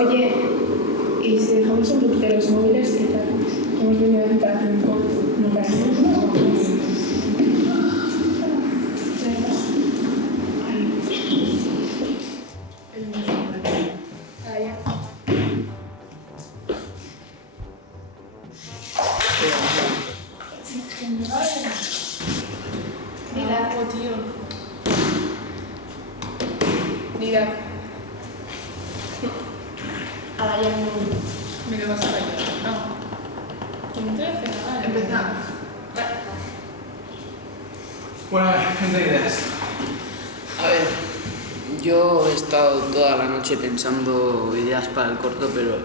Oye, ¿y si dejamos un poquito los móviles, qué tal? Hemos venido para hacer un corto, no para hacer un corto. Tío. Mira. Ahora ya no. Me lo vas a callar. No. No te hace nada. Empezamos. Bueno, gente de ideas. A ver, yo he estado toda la noche pensando ideas para el corto, pero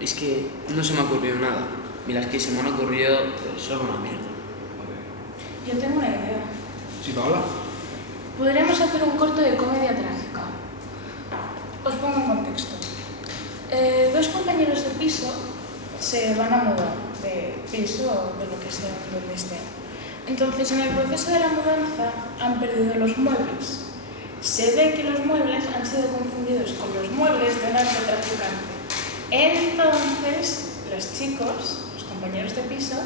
es que no se me ha ocurrido nada. Y las que se me han ocurrido son una mierda. Yo tengo una idea. ¿Sí, Paola? Podríamos hacer un corto de comedia trágica. Os pongo en contexto. Dos compañeros de piso se van a mudar de piso o de lo que sea, donde estén. Entonces, en el proceso de la mudanza han perdido los muebles. Se ve que los muebles han sido confundidos con los muebles de un narcotraficante. Entonces, los chicos, los compañeros de piso,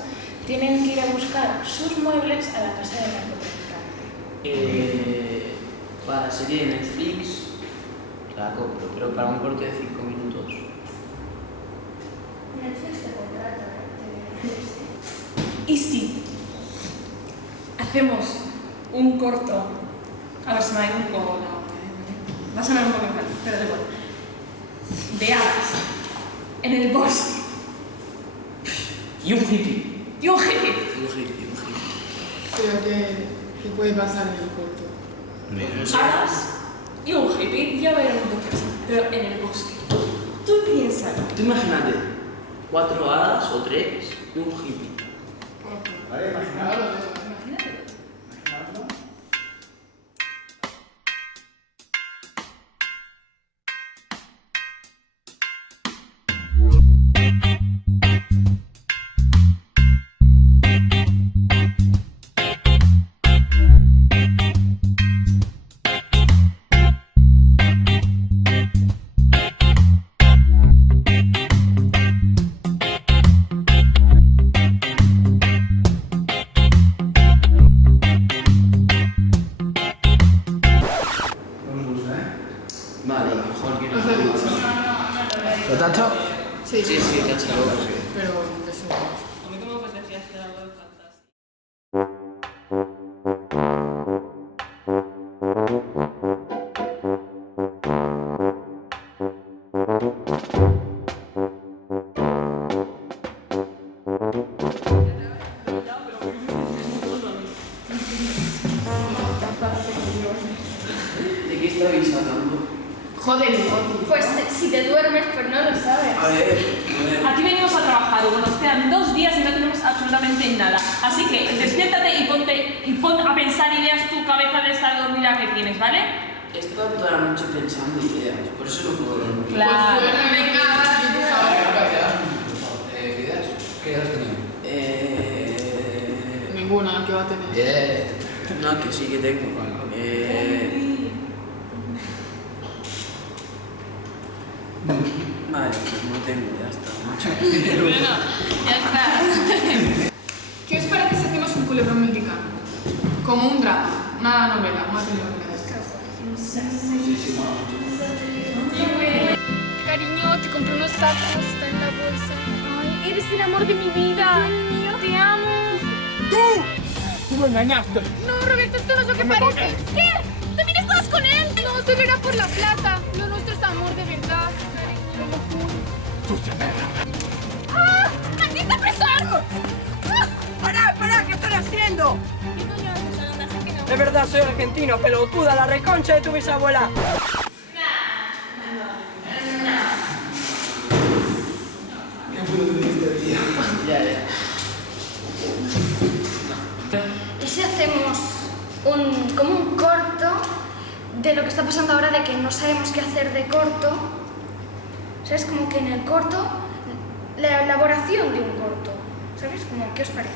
tienen que ir a buscar sus muebles a la casa del narcotraficante. Para la serie de Netflix la compro, pero para un corte de 5 minutos. Netflix te contrata, Y si hacemos un corto, a ver, se me ha ido un poco va a sonar un poco mal, pero da igual, de hadas, en el bosque, Y un hippie. y un hippie. Pero ¿qué puede pasar en el corto? No sé. Hadas y un hippie, ya veremos lo que pasa, pero en el bosque. Tú piénsalo. Tú imagínate, 4 hadas o 3 y un hippie. Vale, imaginadlo. Imagínate. Imaginadlo. Vale, a lo mejor que no. Os lo he dicho. ¿Lo tacho? Sí, Sí, táchalo. Pero eso. A mí como apetecía hacer algo de fantasía. ¿De qué estáis hablando? Joder, Pues si te duermes, pues no lo sabes. A ver. Aquí venimos a trabajar, bueno, nos quedan 2 días y no tenemos absolutamente nada. Así que despiértate y pon a pensar ideas tu cabeza de esta dormida que tienes, ¿vale? He estado toda la noche pensando ideas, por eso no puedo dormir. Claro. Pues bueno, venga, ¿Qué ideas? ¿Qué ideas tenías? Ninguna, ¿qué va a tener? No, que sí que tengo. Vale, pues no tengo, ya está, macho. Bueno, ya está. ¿Qué os parece si hacemos un culebrón mexicano? Como un drama, una novela, una telenovela. Cariño, te compré unos tacos, está en la bolsa. Ay, eres el amor de mi vida. Te amo. ¡Tú me engañaste! No, Roberto, esto no es lo que parece. ¿Qué? ¿También estabas con él? No, solo era por la plata. Lo nuestro es amor de verdad. Cariño, no pude. ¡Sucia perra! ¡Ah! ¡Maldita pesar! ¡Pará! ¿Qué están haciendo? De verdad, soy argentino, pelotuda, la reconcha de tu bisabuela. ¿Qué puto te diste, tío? Ya. ¿Y si hacemos como un corto de lo que está pasando ahora de que no sabemos qué hacer de corto? ¿Sabes? Como que en el corto, la elaboración de un corto. ¿Sabes? Como, ¿qué os parece?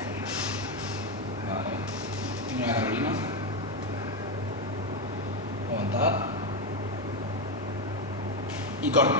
Vale. Mira, Carolina. Aguantar. Y corte.